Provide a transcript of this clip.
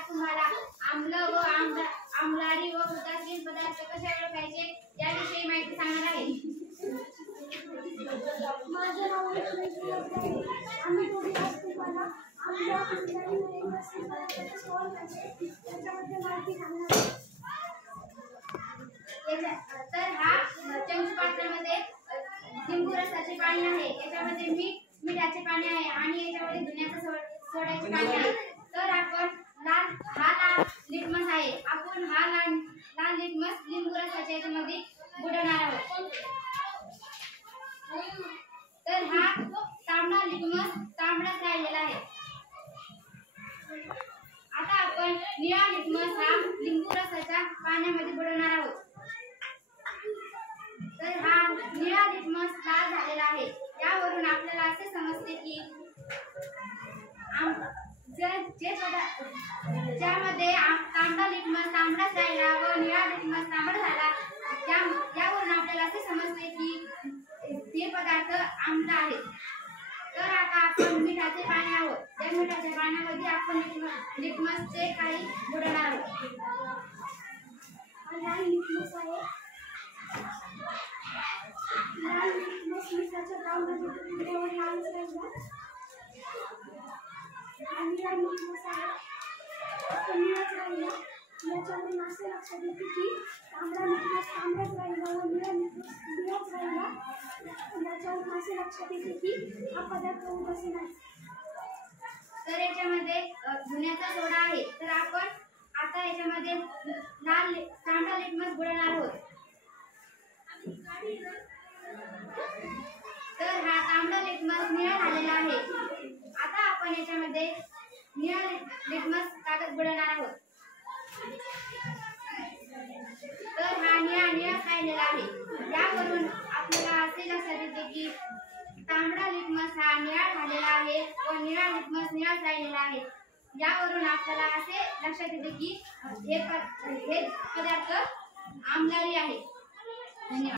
आज तुम्हाला आम्ल व आम्लारी व उदासीन पदार्थ कसे ओळखायचे याविषयी माहिती सांगणार आहे। माझे नाव आम्ही दोघे आज तुम्हाला आम्ल आम्लारी व उदासीन पदार्थ कसे ओळखायचे याच्याबद्दल माहिती सांगणार आहे। तर हा चंच पात्रामध्ये लिंबू रसाचे पाणी आहे, याच्यामध्ये मिठाचे पाणी आहे आणि याच्यामध्ये धुण्याचे सोड्याचे पाणी आहे। तर आपण लाल लिटमस आहे, आपण हा लाल लिटमस लिंबू रसाच्या याच्यामध्ये बुडवणार आहोत। तर हा तांबडा लिटमस तांबडाच राहिलेला आहे। आता आपण निळा लिटमस हा लिंबू रसाच्या पाण्यामध्ये बुडवणार आहोत। तर हा निळा लिटमस लाल झालेला आहे। यावरून आपल्याला असे समजते की ज्यामध्ये तांबडा लिटमस तांबडाच राहिला व निळा लिटमस तांबडा झाला, यावरून आपल्याला असे समजते की हे पदार्थ आम्ल आहेत। तर आता आपण मिठाचे पाणी आहोत, त्या मिठाच्या पाण्यामध्ये आपण लिटमसचे काही बुडवणार आहोत। लाल लिटमस आहे, लाल लिटमस मिठाच्या पाण्यामध्ये बुडवून लाल राहिला आणि निळा लिटमस आहे, आपण निळाच राहिला। याच्यावरून असे लक्षात येते की तांबडा लिटमस तांबडाच राहिला व निळा लिटमस निळाच राहिला। याच्यावरून असे लक्षात येते की हा पदार्थ उदासीन आहे। तर याच्यामध्ये धुण्याचा सोडा आहे, तर आपण आता याच्यामध्ये तांबडा लिटमस बुडवणार आहोत। तर हा तांबडा लिटमस निळा झालेला आहे। आता आपण याच्यामध्ये निळा लिटमस कागद बुडवणार आहोत। तर हा निळा राहिलेला आहे। यावरून आपल्याला असे लक्षात येते की तांबडा लिटमस हा निळा झालेला आहे व निळा लिटमस निळाच राहिलेला आहे। यावरून आपल्याला असे लक्षात येते की हे पदार्थ आम्लारी आहे। धन्यवाद।